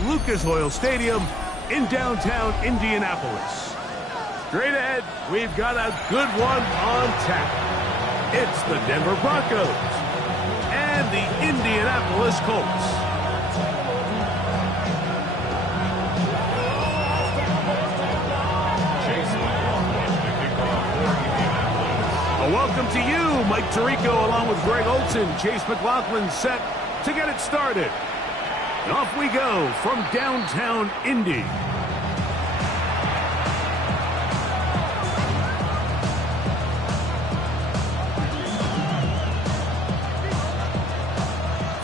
Lucas Oil Stadium in downtown Indianapolis. Straight ahead, we've got a good one on tap. It's the Denver Broncos and the Indianapolis Colts. Welcome to you, Mike Tirico, along with Greg Olson. Chase McLaughlin set to get it started. And off we go from downtown Indy.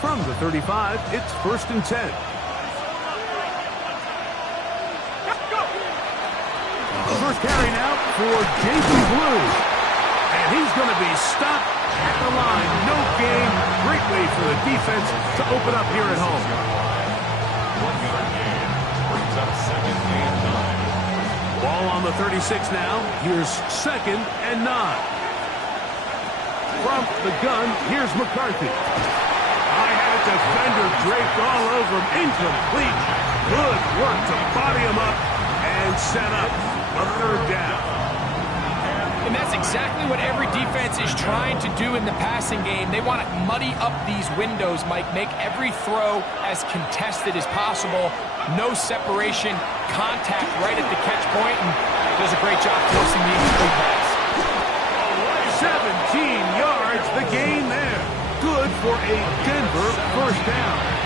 From the 35, it's 1st and 10. First carry now for Jason Blue. And he's going to be stopped at the line. No gain. Great way for the defense to open up here at home. 1 yard gain. Brings up 2nd and 9. Ball on the 36 now. Here's 2nd and 9. From the gun, here's McCarthy. I had a defender draped all over him. Incomplete. Good work to body him up and set up a 3rd down. And that's exactly what every defense is trying to do in the passing game. They want to muddy up these windows, Mike. Make every throw as contested as possible. No separation, contact right at the catch point, and does a great job forcing the incomplete pass. 17 yards, the gain there. Good for a Denver 1st down.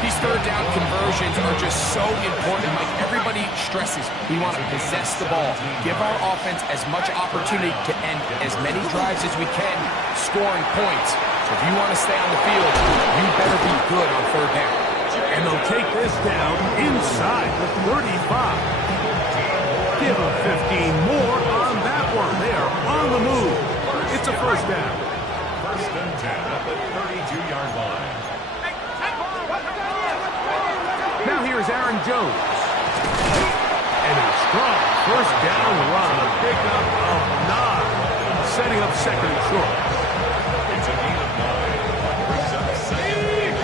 These 3rd down conversions are just so important, Mike. Everybody stresses we want to possess the ball, give our offense as much opportunity to end as many drives as we can, scoring points. So if you want to stay on the field, you better be good on 3rd down. And they'll take this down inside the 35. Give them 15 more on that one. They are on the move. It's a 1st down. 1st and 10 at the 32-yard line. Now here's Aaron Jones. And a strong 1st down run. A pickup of 9. Setting up 2nd and short. It's a gain of 9. Brings up 2nd and 8.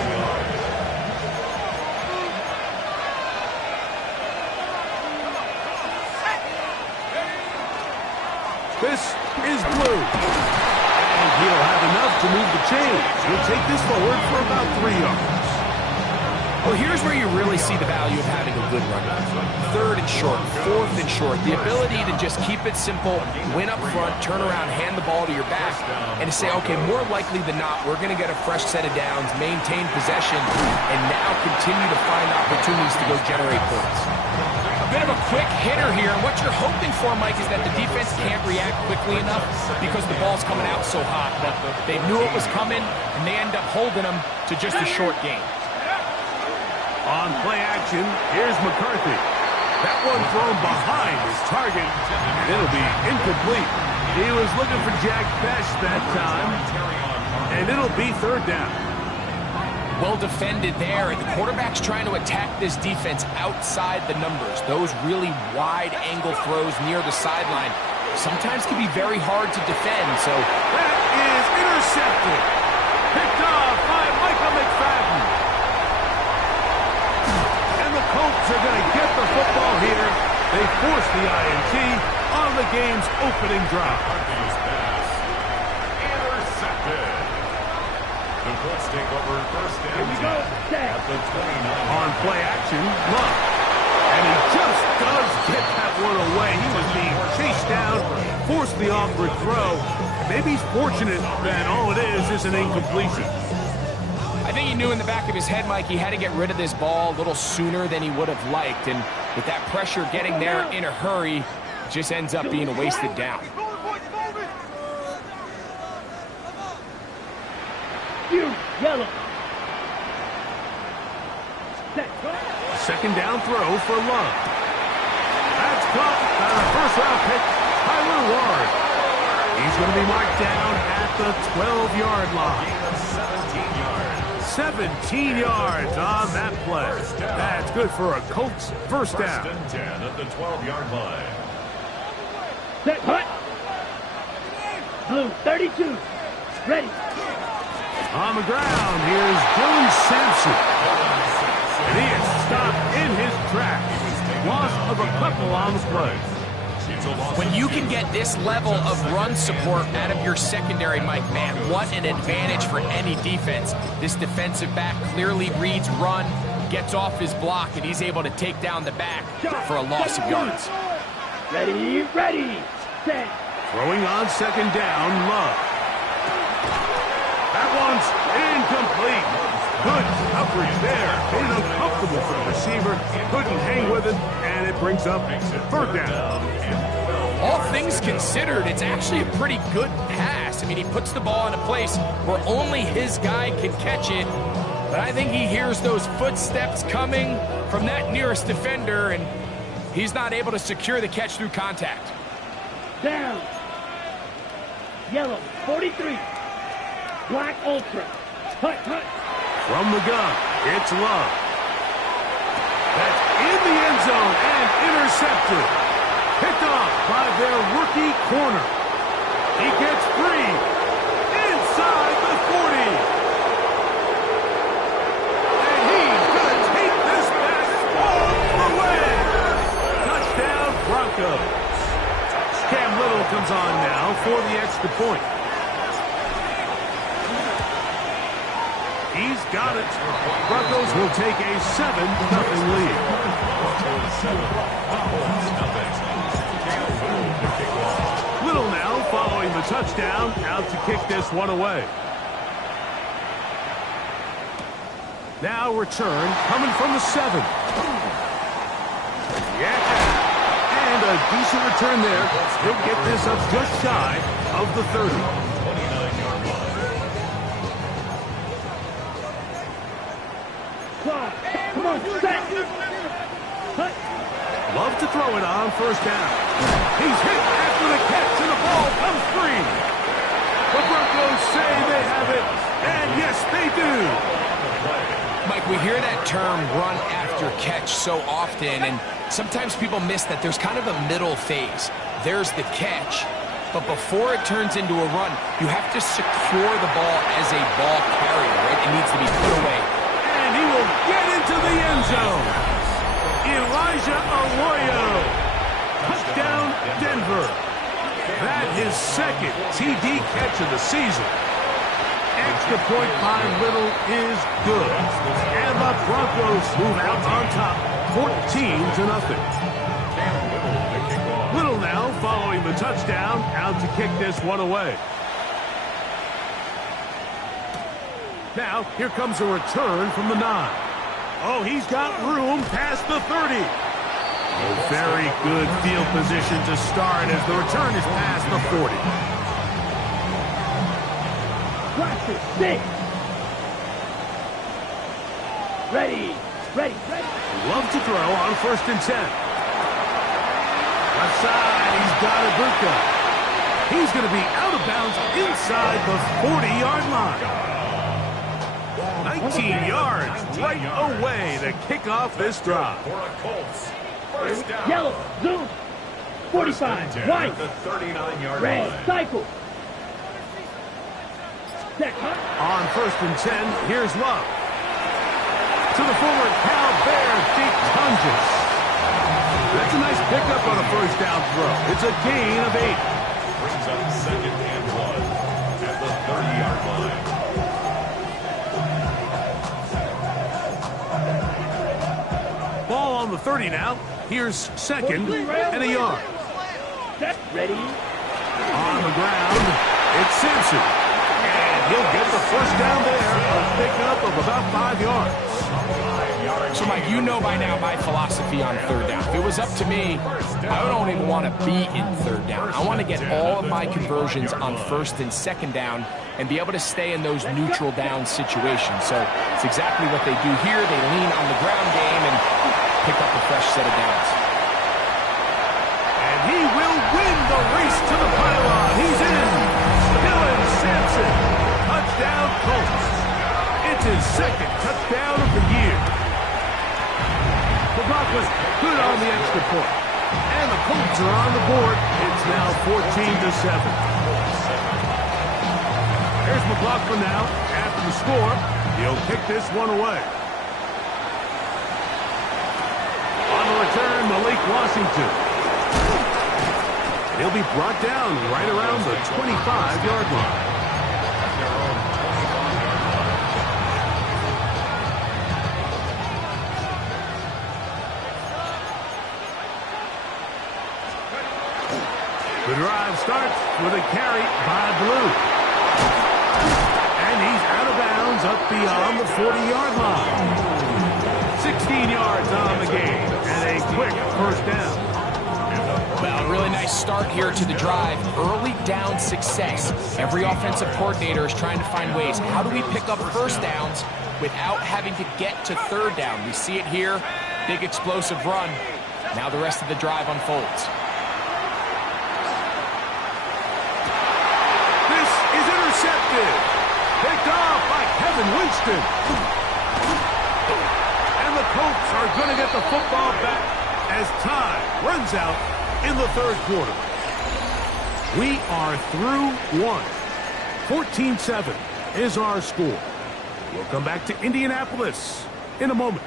This is Blue. And he'll have enough to move the chains. He'll take this forward for about 3 yards. Well, here's where you really see the value of having a good runner. 3rd and short, 4th and short. The ability to just keep it simple, win up front, turn around, hand the ball to your back, and to say, okay, more likely than not, we're going to get a fresh set of downs, maintain possession, and now continue to find opportunities to go generate points. A bit of a quick hitter here, and what you're hoping for, Mike, is that the defense can't react quickly enough because the ball's coming out so hot. But they knew it was coming, and they end up holding them to just a short gain. On play action, here's McCarthy. That one thrown behind his target, and it'll be incomplete. He was looking for Jack Best that time, and it'll be 3rd down. Well defended there, and the quarterback's trying to attack this defense outside the numbers. Those really wide angle throws near the sideline sometimes can be very hard to defend. So that is intercepted. Picked off by Michael McFadden. Colts are going to get the football here. They force the INT on the game's opening drive. Intercepted. The Colts take over 1st and 10 at the 29. On play action, Luck. And he just does get that one away. He was being chased down, forced the awkward throw. Maybe he's fortunate that all it is an incompletion. I think he knew in the back of his head, Mike, he had to get rid of this ball a little sooner than he would have liked. And with that pressure getting there in a hurry, it just ends up being a wasted down. Yellow. 2nd down throw for Love. That's caught by the 1st-round pick, Tyler Ward. He's going to be marked down at the 12-yard line. 17 yards on that play. That's good for a Colts 1st down. 1st and 10 at the 12-yard line. Set, hut. Blue, 32. Ready. On the ground, here's Dylan Sampson. And he is track. Loss of a couple on the play. When you can get this level of run support out of your secondary, Mike, man, what an advantage for any defense. This defensive back clearly reads run, gets off his block, and he's able to take down the back for a loss of yards. Ready, ready, set. Throwing on second down, Love. That one's incomplete. Good coverage there. Made it uncomfortable for the receiver. Couldn't hang with it, and it brings up third down. All things considered, it's actually a pretty good pass. I mean, he puts the ball in a place where only his guy can catch it. But I think he hears those footsteps coming from that nearest defender, and he's not able to secure the catch through contact. Down. Yellow, 43. Black Ultra. Hut, hut. From the gun, it's Love. That's in the end zone and intercepted. Picked off by their rookie corner. He gets free inside the 40. And he's going to take this back all the way. Touchdown, Broncos. Cam Little comes on now for the extra point. He's got it. Broncos will take a 7-0 lead. Little now following the touchdown, out to kick this one away. Now return coming from the 7. Yeah. And a decent return there. He'll get this up just shy of the 30. Come on, set. Hut. Love to throw it on first down. He's hit after the catch, and the ball comes free. The Broncos say they have it, and yes, they do. Mike, we hear that term run after catch so often, and sometimes people miss that there's kind of a middle phase. There's the catch, but before it turns into a run, you have to secure the ball as a ball carrier, right? It needs to be put away. And he will get into the end zone. Elijah Arroyo. Touchdown, Denver. That is second TD catch of the season. Extra point by Little is good. And the Broncos move out on top, 14-0. Little now following the touchdown, out to kick this one away. Now, here comes a return from the 9. Oh, he's got room past the 30. A very good field position to start as the return is past the 40. Practice, 6. Ready, ready, ready. Love to throw on first and 10. Left side, he's got Ibuka. He's going to be out of bounds inside the 40-yard line. 19 yards right away to kick off this drive. Yellow, zoom. 45, white. Red, cycle. Set, hut. On first and 10, here's Love. To the former Cal Bear, DeTungus. That's a nice pickup on a first down throw. It's a gain of 8. Brings up second and 1 at the 30-yard line. Ball on the 30 now. Here's second and a yard. Set, ready. On the ground, it's Simpson. And he'll get the first down there. A pickup of about 5 yards. So, Mike, you know by now my philosophy on third down. If it was up to me, I don't even want to be in third down. I want to get all of my conversions on first and second down and be able to stay in those neutral down situations. So it's exactly what they do here. They lean on the ground game and pick up a fresh set of downs. And he will win the race to the pylon. He's in. Dylan Sampson. Touchdown, Colts. It's his second touchdown of the year. The Broncos good on the extra point. And the Colts are on the board. It's now 14-7. There's McLaughlin now. After the score, he'll kick this one away. Blake Washington. He'll be brought down right around the 25-yard line. The drive starts with a carry by Blue. And he's out of bounds up beyond the 40-yard line. 16 yards on the game and a quick first down. Well, a really nice start here to the drive. Early down success. Every offensive coordinator is trying to find ways. How do we pick up first downs without having to get to third down? We see it here. Big explosive run. Now the rest of the drive unfolds. Intercepted. Picked off by Kevin Winston. And the Colts are going to get the football back as time runs out in the third quarter. We are through one. 14-7 is our score. We'll come back to Indianapolis in a moment.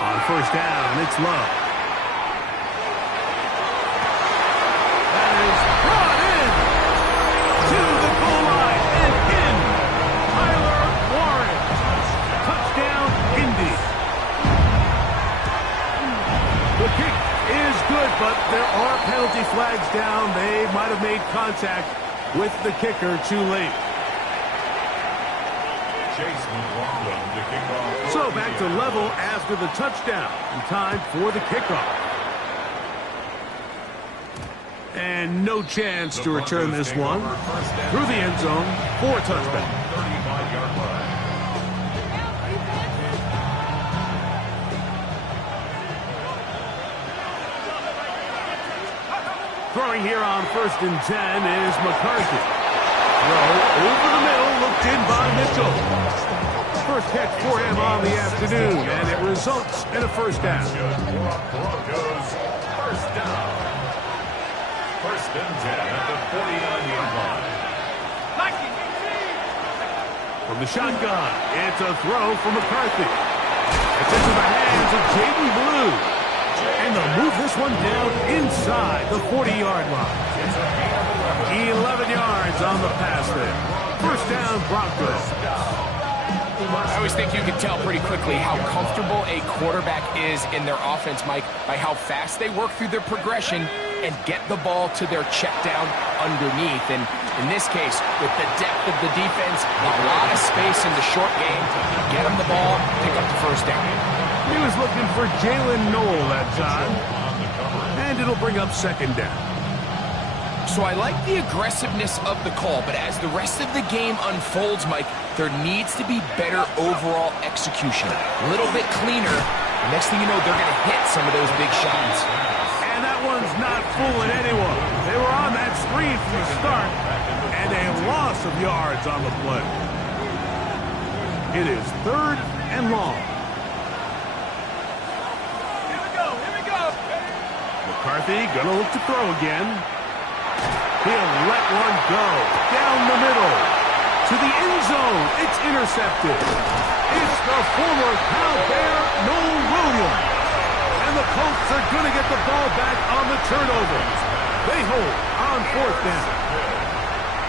On first down, it's Love. That is brought in to the goal line and in. Tyler Warren. Touchdown, Indy. The kick is good, but there are penalty flags down. They might have made contact with the kicker too late. So back to level after the touchdown. And time for the kickoff. And no chance to return this one through the end zone for a touchdown. Throwing here on 1st and 10 is McCarthy. Throw over the middle, looked in by Mitchell. First catch for him on the afternoon, and it results in a first down. Broncos, first down. 1st and 10 at the 49-yard line. From the shotgun, it's a throw for McCarthy. It's into the hands of Jaden Blue. And they'll move this one down inside the 40-yard line. 11 yards on the pass there. First down, Broncos. I always think you can tell pretty quickly how comfortable a quarterback is in their offense, Mike, by how fast they work through their progression and get the ball to their check down underneath. And in this case, with the depth of the defense, a lot of space in the short game, get them the ball, pick up the first down. He was looking for Jalen Noel that time. And it'll bring up second down. So I like the aggressiveness of the call, but as the rest of the game unfolds, Mike, there needs to be better overall execution. A little bit cleaner. The next thing you know, they're going to hit some of those big shots. And that one's not fooling anyone. They were on that screen from the start, and a loss of yards on the play. It is 3rd and long. Here we go. McCarthy gonna look to throw again. He'll let one go down the middle to the end zone. It's intercepted. It's the former Cal Bear, Noel Williams. And the Colts are going to get the ball back on the turnover. They hold on 4th down.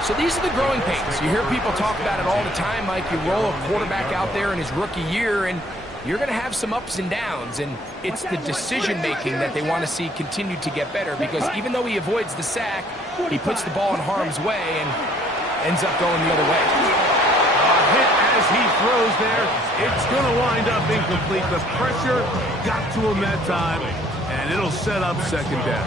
So these are the growing pains. You hear people talk about it all the time, Mike. You roll a quarterback out there in his rookie year, and you're going to have some ups and downs, and it's the decision-making that they want to see continue to get better, because even though he avoids the sack, he puts the ball in harm's way and ends up going the other way. Hit as he throws there. It's going to wind up incomplete. The pressure got to him that time, and it'll set up second down.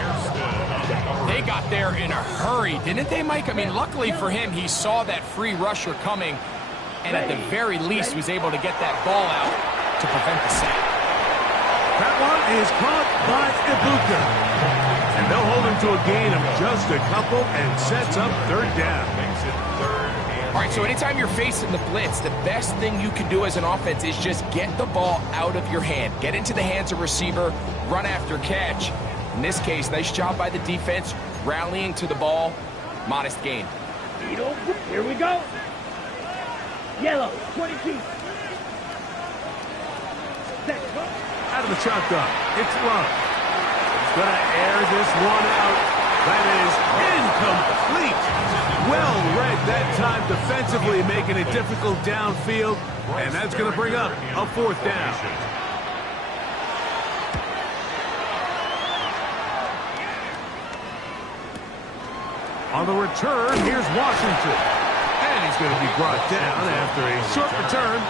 They got there in a hurry, didn't they, Mike? I mean, luckily for him, he saw that free rusher coming, and at the very least was able to get that ball out to prevent the sack. That one is caught by Ibuka. And they'll hold him to a gain of just a couple and sets up third down. Makes it 3rd and All right, so anytime you're facing the blitz, the best thing you can do as an offense is just get the ball out of your hand. Get into the hands of receiver, run after catch. In this case, nice job by the defense, rallying to the ball, modest gain. Here we go. Yellow, 22. Out of the shotgun, it's Love. He's going to air this one out. That is incomplete. Well read that time defensively, making it difficult downfield. And that's going to bring up a 4th down. On the return, here's Washington. And he's going to be brought down after a short return.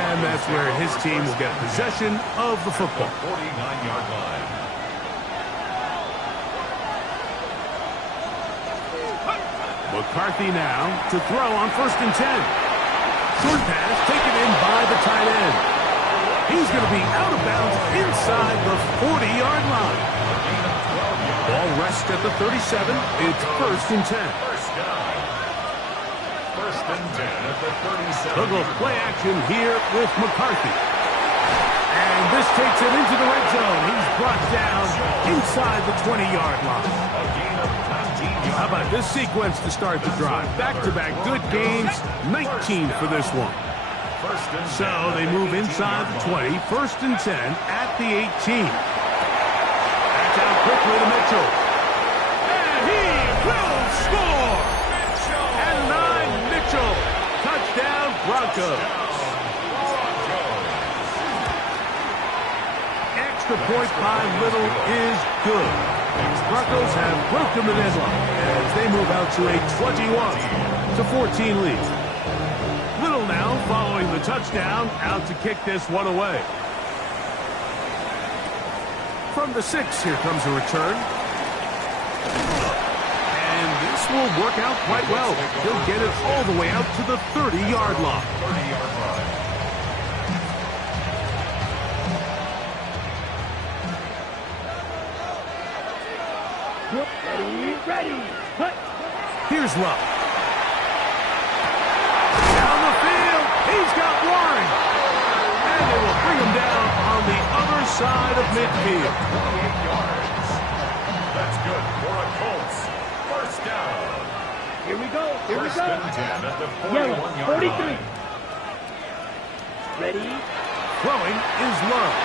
And that's where his team will get possession of the football. 49-yard line. McCarthy now to throw on 1st and 10. Short pass taken in by the tight end. He's going to be out of bounds inside the 40-yard line. Ball rests at the 37. It's 1st and 10. First down. 1st and 10 at the 37. They'll go play action here with McCarthy. And this takes him into the red zone. He's brought down inside the 20-yard line. A gain of 19 yards. How about this sequence to start the drive? Back-to-back good gains, 19 for this one. First and 10 So they move inside the 20, 1st and 10 at the 18. Back out quickly to Mitchell. And he will score! And 9, Mitchell. Touchdown, Broncos. Extra point by Little is good. Broncos have broken the deadlock as they move out to a 21-14 lead. Little now following the touchdown, out to kick this one away. From the 6, here comes a return. And this will work out quite well. He'll get it all the way out to the 30-yard line. 30-yard line. Ready. Hut. Here's Love. Down the field. He's got Warren. And they will bring him down on the other side of midfield. 28 yards. That's good for a Colts. First down. Here we go. First and 10 at the Yellow, 41-yard 43. line. Ready. Throwing is Love.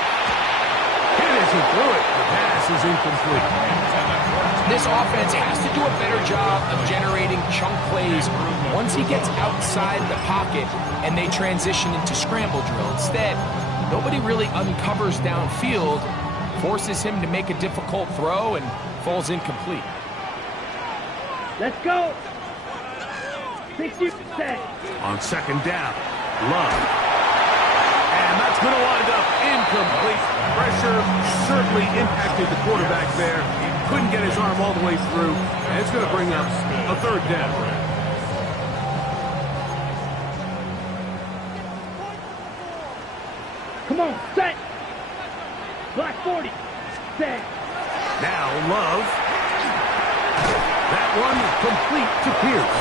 He doesn't throw it. The pass is incomplete. This offense has to do a better job of generating chunk plays once he gets outside the pocket and they transition into scramble drill. Instead, nobody really uncovers downfield, forces him to make a difficult throw, and falls incomplete. Let's go. 60%. On 2nd down, Love. And that's going to wind up incomplete. Pressure certainly impacted the quarterback there. Couldn't get his arm all the way through. And it's going to bring up a 3rd down. Come on, set. Black 40. Set. Now Love. That one complete to Pierce.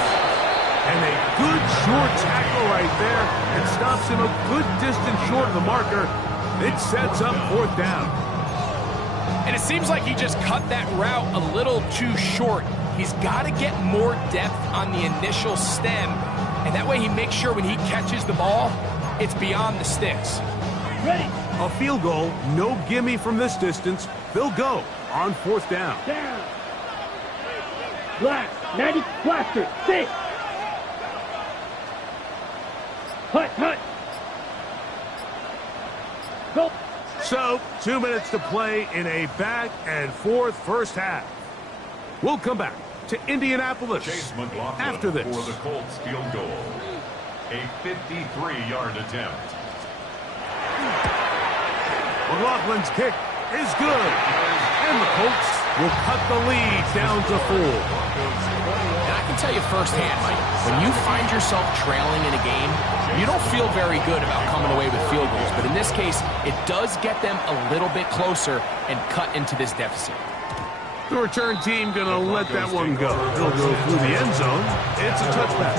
And a good short tackle right there. It stops him a good distance short of the marker. It sets up 4th down. And it seems like he just cut that route a little too short. He's got to get more depth on the initial stem, and that way he makes sure when he catches the ball, it's beyond the sticks. Ready. A field goal, no gimme from this distance. They'll go on 4th down. Down. Black 90 blaster 6. Hut. Go. So, 2 minutes to play in a back-and-forth first half. We'll come back to Indianapolis Chase McLaughlin after this. for the Colts field goal. A 53-yard attempt. McLaughlin's kick is good. And the Colts will cut the lead down to 4. And I can tell you firsthand, Mike, when you find yourself trailing in a game, you don't feel very good about coming away with field goals. But in this case, it does get them a little bit closer and cut into this deficit. The return team going to let that one go. They'll go through the end zone. It's a touchback.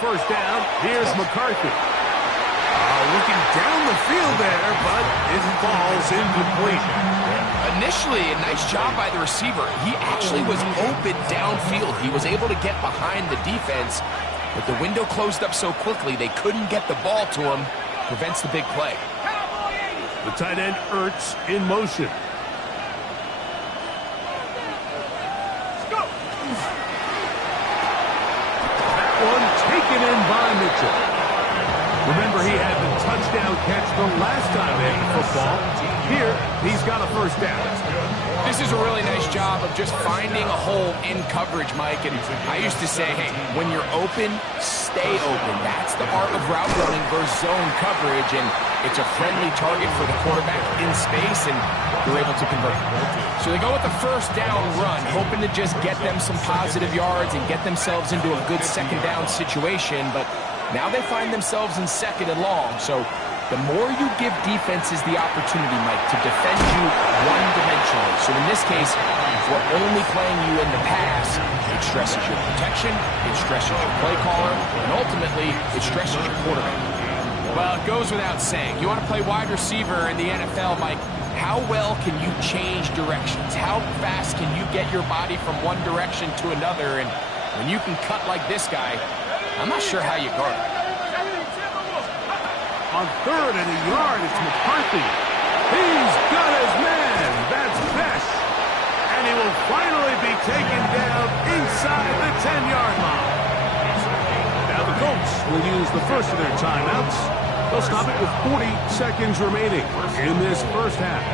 first down. Here's McCarthy. Looking down the field there, but it falls incomplete. Initially, a nice job by the receiver. He actually was open downfield. He was able to get behind the defense, but the window closed up so quickly they couldn't get the ball to him. Prevents the big play. The tight end Ertz in motion. That one taken in by Mitchell. Remember, he had the touchdown catch the last time they had the football. Here, he's got a first down. This is a really nice job of just finding a hole in coverage, Mike. And I used to say, hey, when you're open, stay open. That's the art of route running versus zone coverage. And it's a friendly target for the quarterback in space, and they're able to convert. So they go with the first down run, hoping to just get them some positive yards and get themselves into a good second down situation. But now they find themselves in second and long. So the more you give defenses the opportunity, Mike, to defend you one-dimensionally. So in this case, if we're only playing you in the pass, it stresses your protection, it stresses your play caller, and ultimately, it stresses your quarterback. Well, it goes without saying. You want to play wide receiver in the NFL, Mike, how well can you change directions? How fast can you get your body from one direction to another? And when you can cut like this guy, I'm not sure how you guard it. On third and a yard, it's McCarthy. He's got his man. That's Pesh. And he will finally be taken down inside the 10-yard line. Now the Colts will use the first of their timeouts. They'll stop it with 40 seconds remaining in this first half.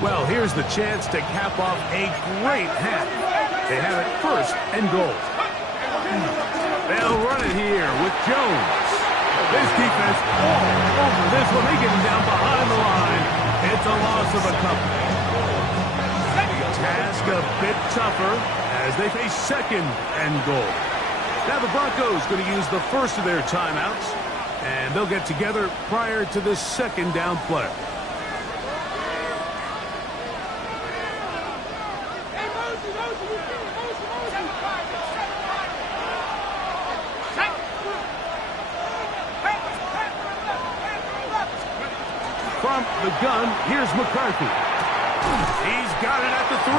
Well, here's the chance to cap off a great half. They have it first and goal. They'll run it here with Jones. This defense all over this one. They get him down behind the line. It's a loss of a couple. Task a bit tougher as they face second and goal. Now the Broncos going to use the first of their timeouts, and they'll get together prior to this second down play. From the gun, here's McCarthy. He's got it at the 3.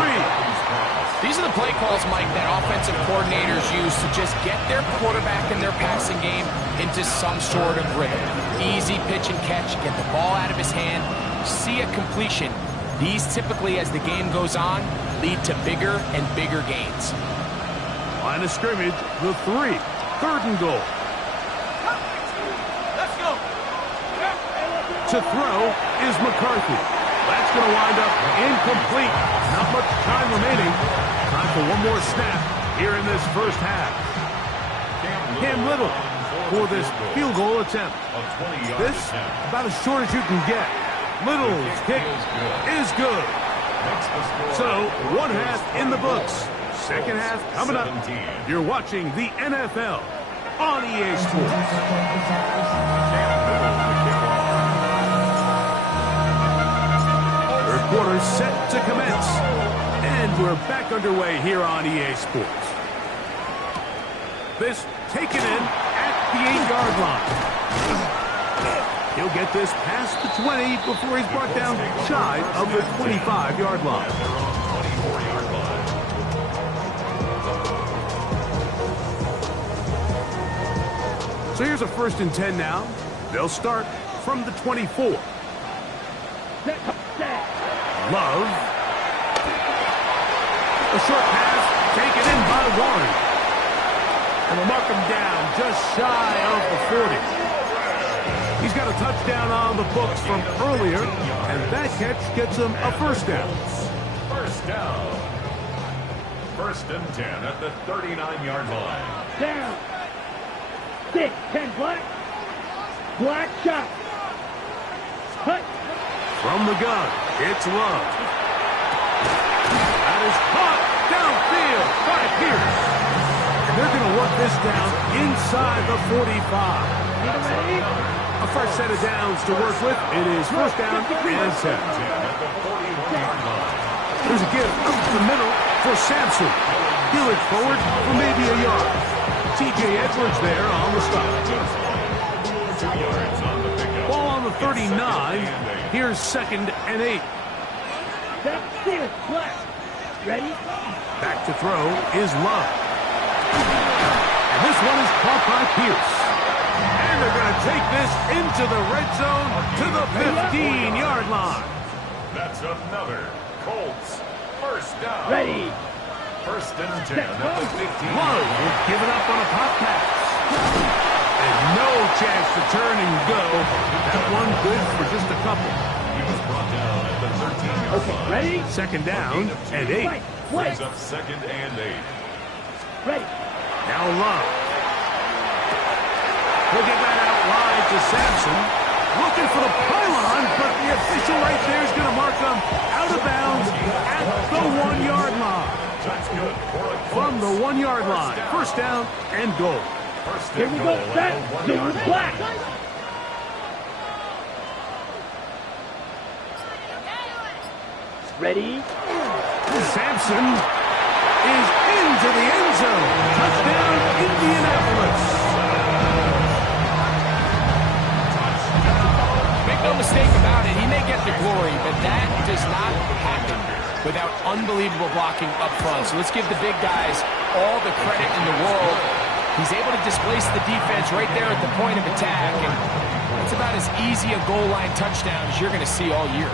These are the play calls, Mike, that offensive coordinators use to just get their quarterback and their passing game into some sort of rhythm. Easy pitch and catch, get the ball out of his hand, see a completion. These typically, as the game goes on, lead to bigger and bigger gains. Line of scrimmage, the 3. Third and goal. To throw is McCarthy. That's going to wind up incomplete. Not much time remaining. Time for one more snap here in this first half. Cam Little for this field goal attempt. This about as short as you can get. Little's kick is good. So, one half in the books. Second half coming up. You're watching the NFL on EA Sports. Quarter set to commence. And we're back underway here on EA Sports. This taken in at the 8-yard line. He'll get this past the 20 before he's brought down shy of the 25-yard line. So here's a 1st and 10 now. They'll start from the 24. Love. A short pass taken in by Warren. And we'll mark him down just shy of the 40. He's got a touchdown on the books from earlier, and that catch gets him a first down. First down. 1st and 10 at the 39-yard line. Down. 6, 10 black. Black shot. Cut. From the gun, it's Love. That is caught downfield by Pierce. And they're going to work this down inside the 45. A fresh set of downs to work with. It is first down and 10. There's a give up the middle for Sampson. He'll look forward for maybe a yard. T.J. Edwards there on the stop. 2 yards on the pickup. Ball on the 39. Here's 2nd and 8. Back steer, black. Ready? Back to throw is Love. And this one is caught by Pierce. And they're going to take this into the red zone to the 15-yard line. That's another Colts first down. Ready. 1st and 10 at the 15. Love will give it up on a pop pass. And no chance to turn and go. That one good for just a couple. He was brought down at the 13-yard Okay, line. ready? 2nd down and 8. Right, Brings right. up 2nd and 8. Ready. Now Love. He'll get that out wide to Sampson. Looking for the pylon, but the official right there is going to mark him out of bounds at the 1-yard line. That's good for a From the 1-yard line. First down and goal. first Here and we goal go. at Set. the 1 Steer, yard line. black. Ready? Sampson is into the end zone. Touchdown, Indianapolis. Make no mistake about it, he may get the glory, but that does not happen without unbelievable blocking up front. So let's give the big guys all the credit in the world. He's able to displace the defense right there at the point of attack, and it's about as easy a goal line touchdown as you're going to see all year.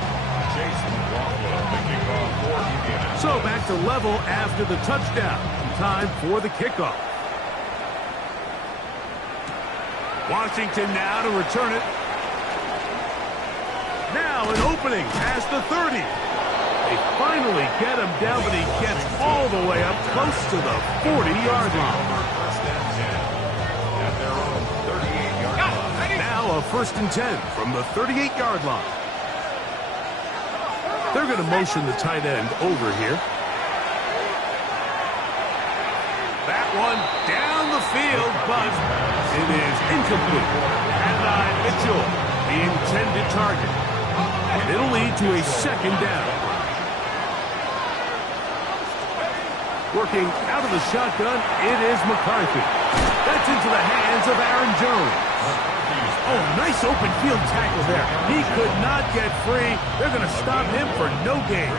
Jason Rothwell, the kickoff for Indiana. So back to level after the touchdown. Time for the kickoff. Washington now to return it. Now an opening past the 30. They finally get him down, but he gets all the way up close to the 40-yard line. First and 10 at their own 38-yard line. Now a 1st and 10 from the 38-yard line. They're going to motion the tight end over here. That one down the field, but it is incomplete. And Mitchell, the intended target. And it'll lead to a 2nd down. Working out of the shotgun, it is McCarthy. That's into the hands of Aaron Jones. Oh, nice open field tackle there. He could not get free. They're going to stop him for no gain.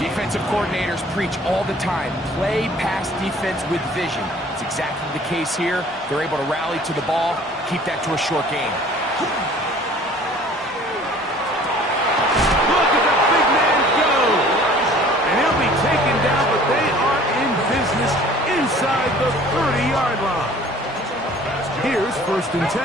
Defensive coordinators preach all the time, play pass defense with vision. It's exactly the case here. They're able to rally to the ball, keep that to a short game. Look at the big man go. And he'll be taken down, but they are in business inside the 30-yard line. Here's 1st and 10.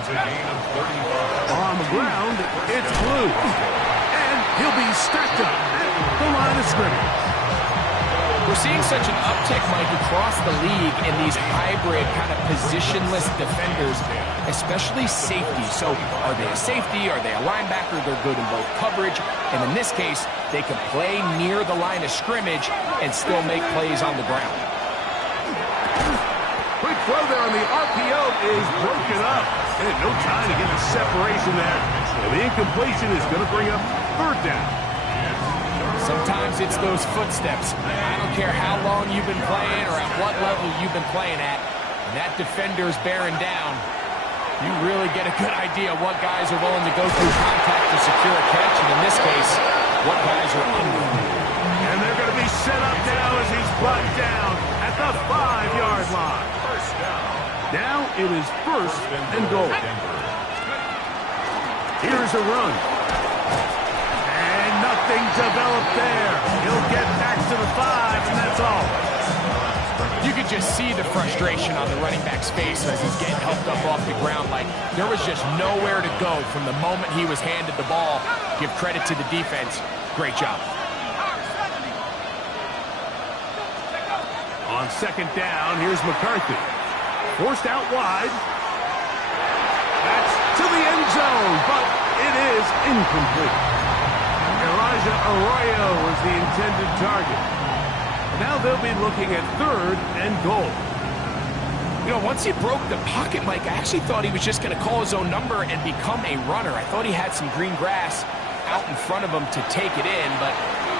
It's a gain of 35. On the ground, it's Blue. And he'll be stacked up at the line of scrimmage. We're seeing such an uptick, Mike, across the league in these hybrid kind of positionless defenders, especially safety. So are they a safety? Are they a linebacker? They're good in both coverage. And in this case, they can play near the line of scrimmage and still make plays on the ground. Quick throw there on the RPO is broken up. And no time to get the separation there. And the incompletion is going to bring up 3rd down. Sometimes it's those footsteps. I don't care how long you've been playing or at what level you've been playing at. When that defender's bearing down, you really get a good idea of what guys are willing to go through contact to secure a catch. And in this case, what guys are under. And they're going to be set up now as he's brought down at the 5-yard line. First down. Now it is 1st and goal. Here's a run. And nothing developed there. He'll get back to the 5, and that's all. You could just see the frustration on the running back's face as he's getting helped up off the ground. Like, there was just nowhere to go from the moment he was handed the ball. Give credit to the defense. Great job. On 2nd down, here's McCarthy. Forced out wide. That's to the end zone, but it is incomplete. Elijah Arroyo was the intended target. Now they'll be looking at 3rd and goal. You know, once he broke the pocket, Mike, I actually thought he was just going to call his own number and become a runner. I thought he had some green grass out in front of him to take it in, but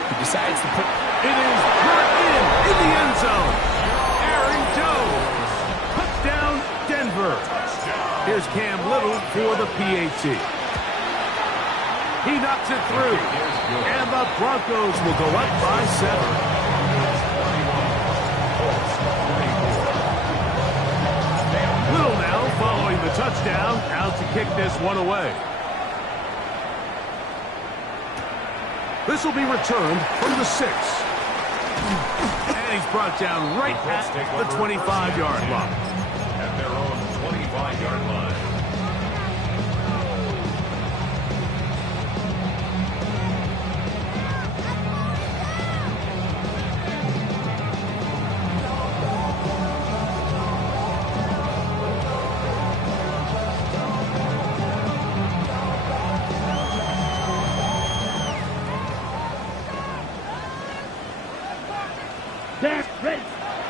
He decides to put... It is brought in the end zone. Aaron Jones. Touchdown, Denver. Here's Cam Little for the PAT. He knocks it through. And the Broncos will go up by 7. Little now following the touchdown, out to kick this one away. This will be returned from the 6. And he's brought down right at the 25-yard line. At their own 25-yard line.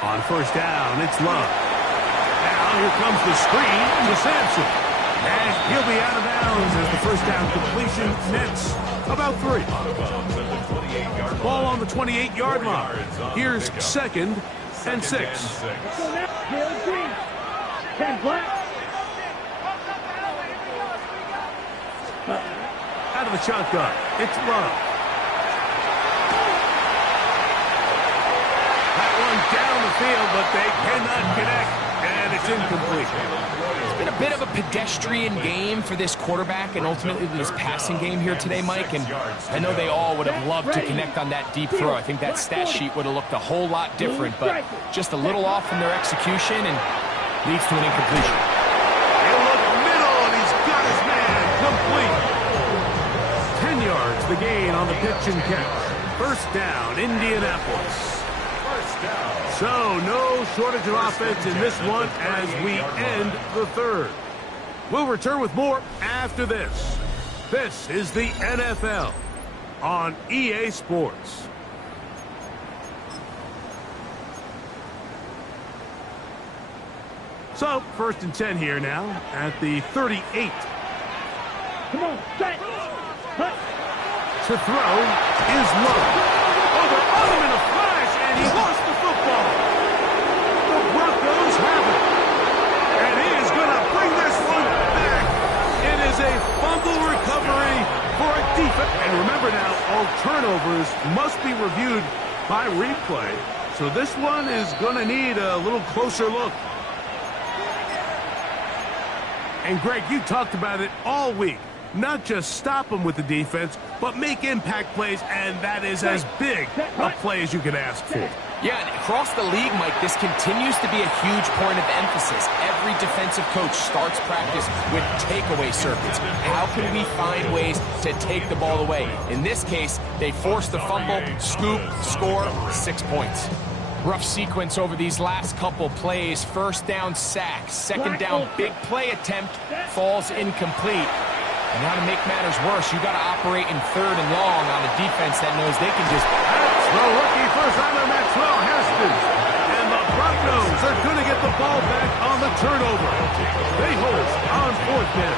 On first down, it's Love. Now here comes the screen to Sampson. And he'll be out of bounds as the first down completion nets about 3. Ball on the 28-yard line. Here's 2nd and 6. Out of the shotgun, it's Love. Down the field, but they cannot connect, and it's incomplete. It's been a bit of a pedestrian game for this quarterback and ultimately this passing game here today, Mike, and I know they all would have loved to connect on that deep throw. I think that stat sheet would have looked a whole lot different, but just a little off in their execution and leads to an incompletion. He'll look middle, and he's got his man complete. 10 yards, the gain on the pitch and catch. First down, Indianapolis. So, no shortage of offense in this one as we end the 3rd. We'll return with more after this. This is the NFL on EA Sports. So, 1st and 10 here now at the 38. Come on, set. To throw is Lowe. Oh, they're on him in a flash, and he lost the football. The Broncos have it. And he is going to bring this one back. It is a fumble recovery for a defense. And remember now, all turnovers must be reviewed by replay. So this one is going to need a little closer look. And Greg, you talked about it all week. Not just stop them with the defense, but make impact plays, and that is as big a play as you can ask for. Yeah, and across the league, Mike, this continues to be a huge point of emphasis. Every defensive coach starts practice with takeaway circuits. How can we find ways to take the ball away? In this case, they forced the fumble, scoop, score, 6 points. Rough sequence over these last couple plays. First down, sack. Second down, big play attempt, falls incomplete. And now to make matters worse, you got to operate in 3rd and long on a defense that knows they can just... That's the rookie first rounder, Maxwell Haskins. And the Broncos are going to get the ball back on the turnover. They hold on 4th down.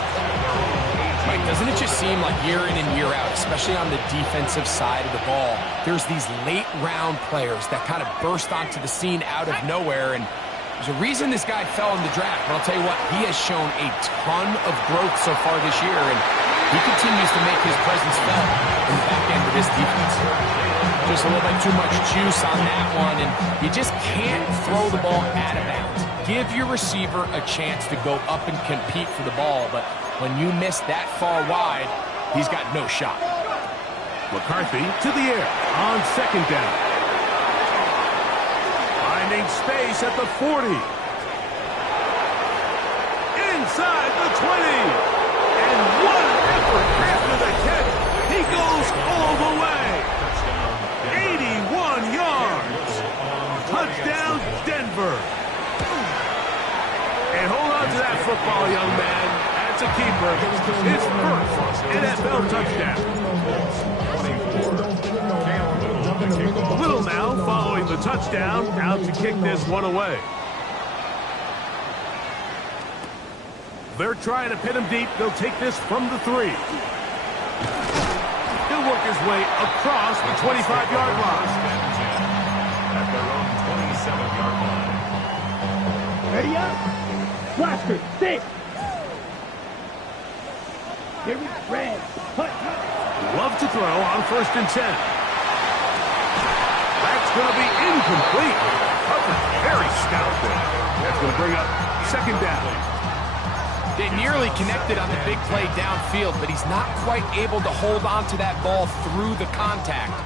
Mike, doesn't it just seem like year in and year out, especially on the defensive side of the ball, there's these late-round players that kind of burst onto the scene out of nowhere, and there's a reason this guy fell in the draft, but I'll tell you what, he has shown a ton of growth so far this year, and he continues to make his presence felt in the back end of this defense. Just a little bit too much juice on that one, and you just can't throw the ball out of bounds. Give your receiver a chance to go up and compete for the ball, but when you miss that far wide, he's got no shot. McCarthy to the air on 2nd down. Finding space at the 40. Inside the 20. And what an effort after the catch. He goes all the way. 81 yards. Touchdown, Denver. And hold on to that football, young man. That's a keeper. His first NFL touchdown. Little now following the touchdown, out to kick this one away. They're trying to pin him deep. They'll take this from the 3. He'll work his way across the 25-yard line. At their own 27-yard line. Ready up. Blaster, sit. Here we go. Red. Hut. Love to throw on 1st and 10. That's going to be incomplete. Covered very stout there. That's going to bring up 2nd down. They nearly connected on the big play downfield, but he's not quite able to hold on to that ball through the contact.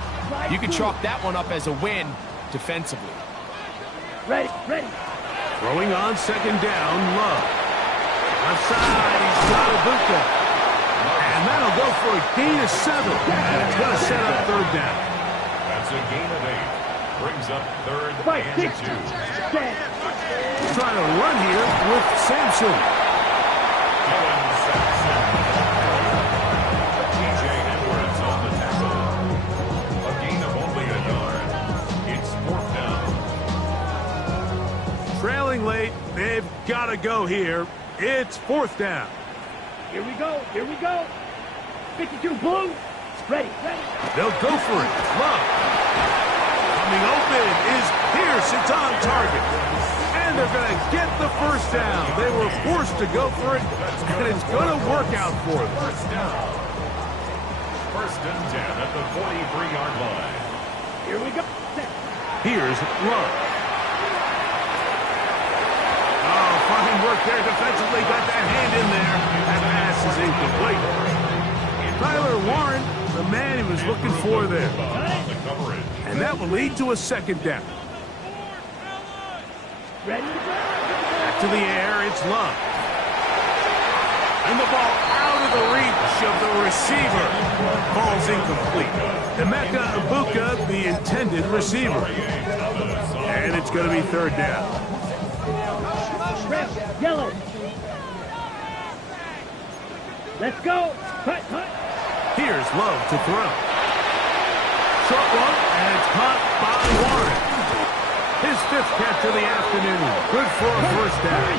You can chalk that one up as a win defensively. Ready, ready. Throwing on 2nd down, Love. Left side, he's got Ibuka. And that'll go for a gain of 7. And it's going to set up 3rd down. That's a gain of 8. Brings up 3rd and 2. Trying to run here with Sampson. TJ Edwards on the tackle. A gain of only a yard. It's 4th down. Trailing late, they've got to go here. It's 4th down. Here we go, here we go. 52 blue. Ready, ready. They'll go for it. Love. Coming open is Pierce. It's on target. And they're going to get the 1st down. They were forced to go for it, and it's going to work out for them. 1st down. 1st and 10 at the 43-yard line. Here we go. Here's Love. Oh, fine work there defensively. Got that hand in there. That pass is incomplete. Tyler Warren, the man he was looking for there. And that will lead to a 2nd down. Ready to go. Back to the air, it's Love. And the ball out of the reach of the receiver. Ball's incomplete. Emeka Ibuka, the intended receiver. And it's going to be 3rd down. Red, yellow. Let's go. Hut, hut. Here's Love to throw. Short one, and it's caught by Warren. His 5th catch of the afternoon. Good for a 1st down.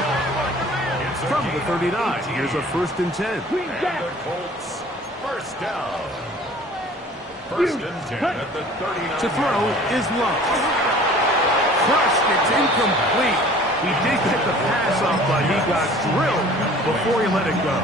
From the 39, here's a 1st and 10. Green jack. The Colts, 1st down. 1st and 10 at the 39. To throw is Love. Crushed, it's incomplete. He did get the pass off, but he got drilled before he let it go.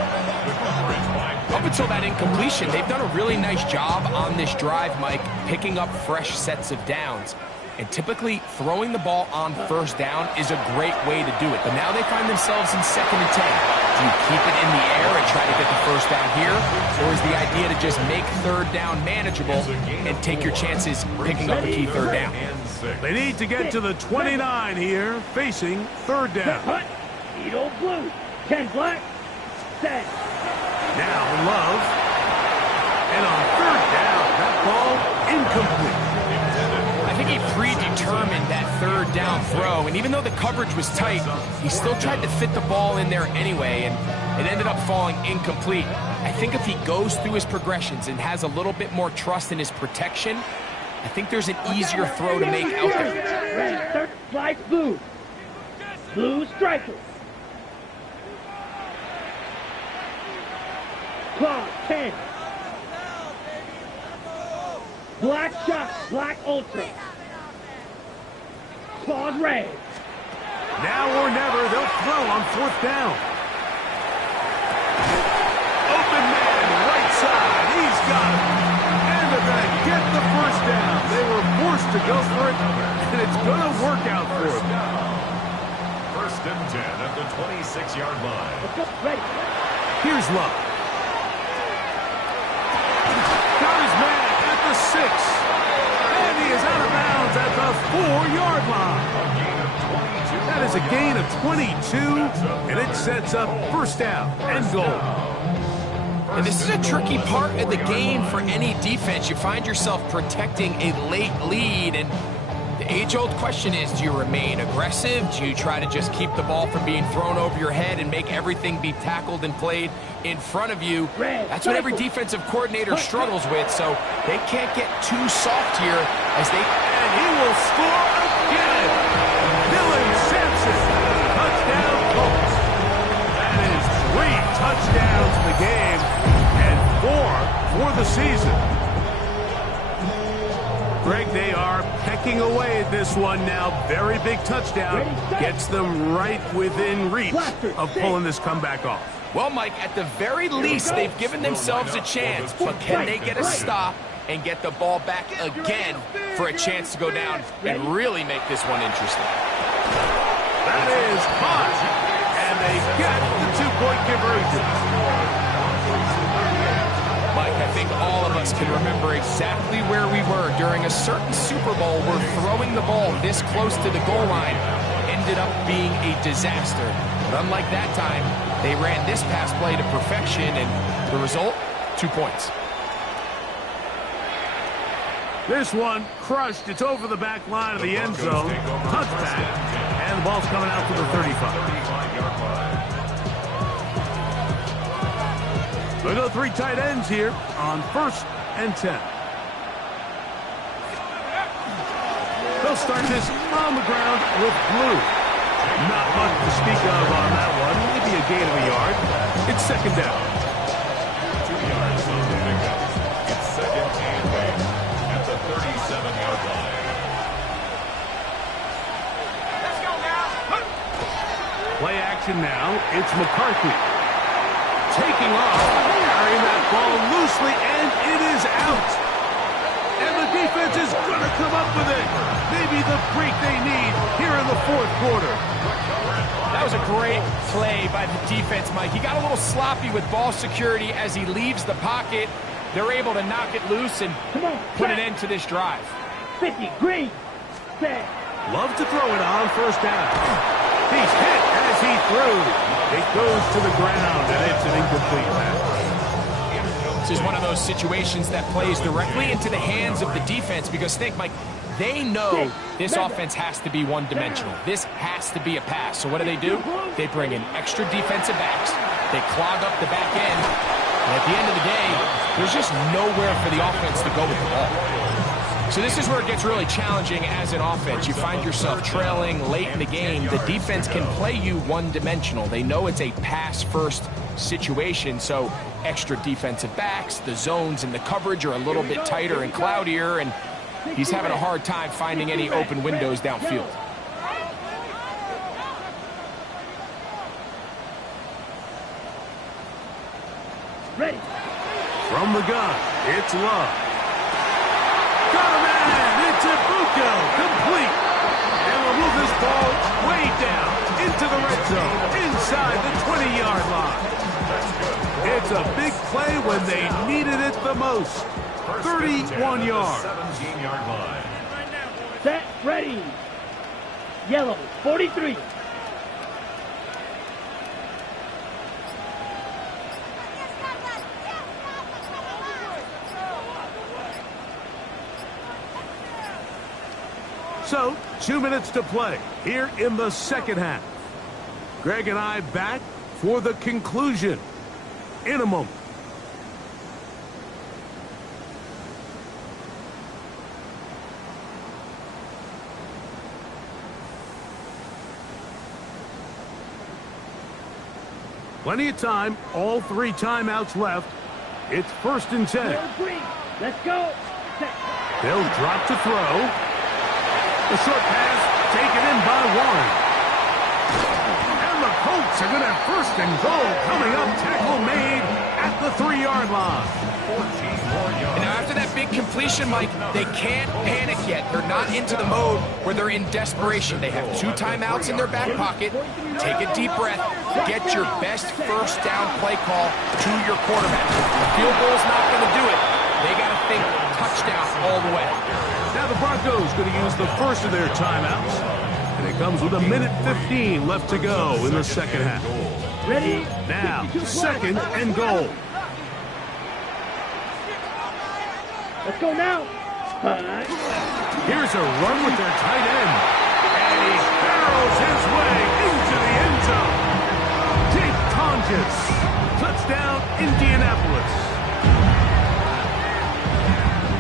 Up until that incompletion, they've done a really nice job on this drive, Mike, picking up fresh sets of downs. And typically, throwing the ball on 1st down is a great way to do it. But now they find themselves in 2nd and 10. Do you keep it in the air and try to get the 1st down here? Or is the idea to just make 3rd down manageable and take your chances picking up a key 3rd down? They need to get to the 29 here, facing 3rd down. Hut. Eat old blue. 10 black. Set. Now Love. And on 3rd down, that ball incomplete. I think he predetermined that 3rd down throw, and even though the coverage was tight, he still tried to fit the ball in there anyway, and it ended up falling incomplete. I think if he goes through his progressions and has a little bit more trust in his protection, I think there's an easier throw to make out there. Red, 3rd, flies blue. Blue striker. Claw, 10. Black shot, black ultra. Claws red. Now or never, they'll throw on 4th down. Open man, right side, he's got it. And they're going to get the 1st down. They were forced to go for it, and it's going to work out for them. 1st and 10 at the 26-yard line. Let's go, ready. Here's Love. Got his man at the 6. And he is out of bounds at the 4-yard line. That is a gain of 22, and it sets up 1st down and goal. And this is a tricky part of the game for any defense. You find yourself protecting a late lead, and the age-old question is, do you remain aggressive? Do you try to just keep the ball from being thrown over your head and make everything be tackled and played in front of you? That's what every defensive coordinator struggles with, so they can't get too soft here as they... And he will score again! Dylan Sampson, touchdown Colts. That is 3 touchdowns in the game and 4 for the season. pecking away at this one now. Very big touchdown. Gets them right within reach of pulling this comeback off. Well, Mike, at the very least, they've given themselves a chance, but can they get a stop and get the ball back again for a chance to go down and really make this one interesting? That is hot, and they get the two-point conversion. Mike, I think all of us can remember exactly where we were during a certain Super Bowl where throwing the ball this close to the goal line ended up being a disaster. But unlike that time, they ran this pass play to perfection, and the result, 2 points. This one crushed. It's over the back line of the end zone. Touchback, and the ball's coming out to the 35. We'll go 3 tight ends here on 1st and 10. They'll start this on the ground with blue. Not much to speak of on that one. Maybe a gain of a yard. It's 2nd down. 2 yards on the pickup. It's 2nd and 8 at the 37-yard line. Let's go now. Play action now. It's McCarthy. Taking off, carrying that ball loosely, and it is out. And the defense is going to come up with it. Maybe the break they need here in the 4th quarter. That was a great play by the defense, Mike. He got a little sloppy with ball security as he leaves the pocket. They're able to knock it loose and put an end to this drive. 50, green, set. Love to throw it on 1st down. He's hit as he threw. It goes to the ground, and it's an incomplete pass. This is one of those situations that plays directly into the hands of the defense because, think, Mike, they know this offense has to be one-dimensional. This has to be a pass. So what do? They bring in extra defensive backs. They clog up the back end. And at the end of the day, there's just nowhere for the offense to go with the ball. So this is where it gets really challenging as an offense. You find yourself trailing late in the game. The defense can play you one-dimensional. They know it's a pass-first situation, so extra defensive backs, the zones and the coverage are a little bit tighter and cloudier, and he's having a hard time finding any open windows downfield. Ready. From the gun, it's Love. Got a man! It's Ibuka! Complete! And we'll move this ball way down into the red zone, inside the 20-yard line. It's a big play when they needed it the most. 31 yards. 17-yard line. Set, ready. Yellow, 43. So, 2 minutes to play here in the 2nd half. Greg and I back for the conclusion in a moment. Plenty of time, all 3 timeouts left. It's 1st and 10. Let's go. Set. They'll drop to throw. The short pass taken in by Warren. And the Colts are going to have 1st and goal coming up. Tackle made at the 3-yard line. 14 more yards. And after that big completion, Mike, they can't panic yet. They're not into the mode where they're in desperation. They have 2 timeouts in their back pocket. Take a deep breath. Get your best 1st down play call to your quarterback. The field goal's not going to do it. They got to think touchdown all the way. Now the Broncos going to use the 1st of their timeouts. And it comes with 1:15 left to go in the 2nd half. Ready. Now, 2nd and goal. Let's go now. Here's a run with their tight end. And he barrels his way into the end zone. Jake Tonjes. Touchdown, Indianapolis.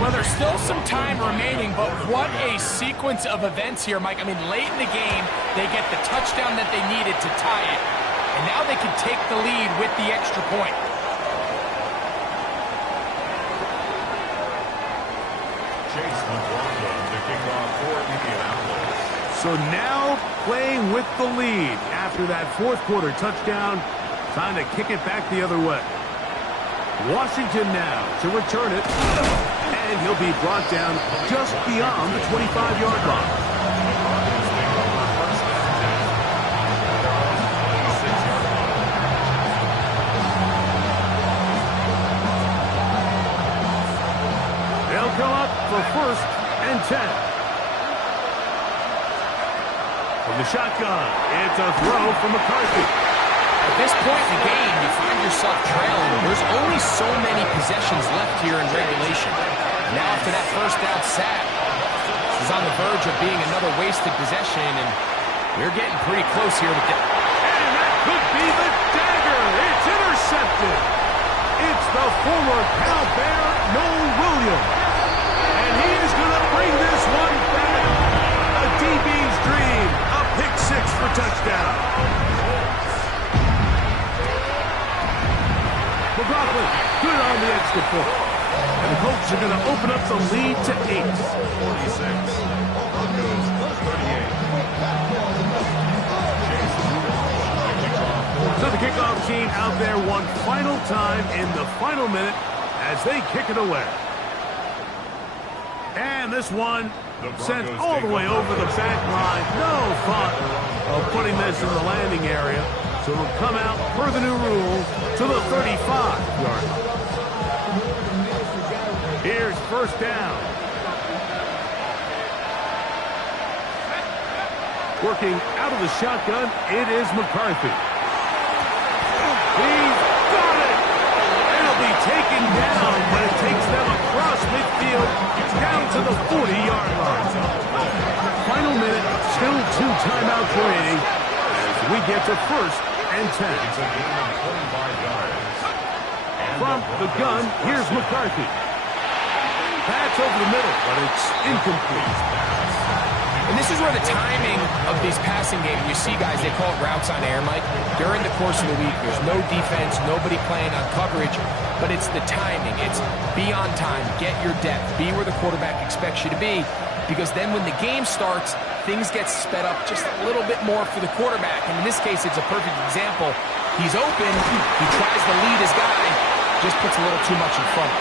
Well, there's still some time remaining, but what a sequence of events here, Mike. I mean, late in the game, they get the touchdown that they needed to tie it, and now they can take the lead with the extra point. Chase the Broncos to kickoff for Indianapolis. So now playing with the lead after that fourth quarter touchdown. Time to kick it back the other way. Washington now to return it. And he'll be brought down just beyond the 25-yard line. They'll come up for 1st and 10. From the shotgun, it's a throw from McCarthy. At this point in the game, you find yourself trailing. There's only so many possessions left here in regulation. Now after that first down sack, this is on the verge of being another wasted possession, and we're getting pretty close here to get. And that could be the dagger. It's intercepted. It's the former Cal Bear, Noel Williams. And he's going to bring this one back. A DB's dream. A pick six for touchdown. McLaughlin, good on the extra point. And the Colts are going to open up the lead to 8. 46. Broncos 38. So the kickoff team out there one final time in the final minute as they kick it away. And this one sent all the way over the back line. No thought of putting this in the landing area. So it'll come out per the new rules to the 35-yard line. Here's first down. Working out of the shotgun, it is McCarthy. He's got it! It'll be taken down, but it takes them across midfield down to the 40-yard line. Final minute, still 2 timeouts remaining as we get to 1st and 10. It's a gain of 25 yards. From the gun, here's McCarthy. Pass over the middle, but it's incomplete. And this is where the timing of these passing games, you see guys, they call it routes on air, Mike. During the course of the week, there's no defense, nobody playing on coverage, but it's the timing. It's be on time, get your depth, be where the quarterback expects you to be, because then when the game starts, things get sped up just a little bit more for the quarterback. And in this case, it's a perfect example. He's open, he tries to lead his guy, just puts a little too much in front.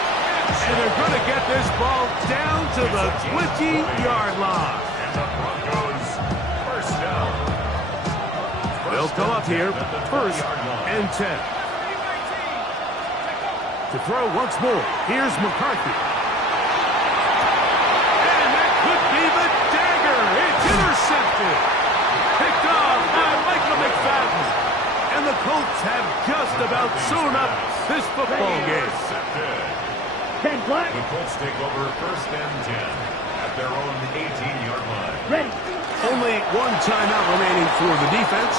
And they're going to get this ball down to the 20-yard line. And the Broncos first down. They'll come up here, 1st and 10. To throw once more, here's McCarthy. And that could be the dagger. It's intercepted. Picked off by Michael McFadden. And the Colts have just about sewn up this football game. 10 black. The Colts take over 1st and 10 at their own 18-yard line. Ready. Only 1 timeout remaining for the defense.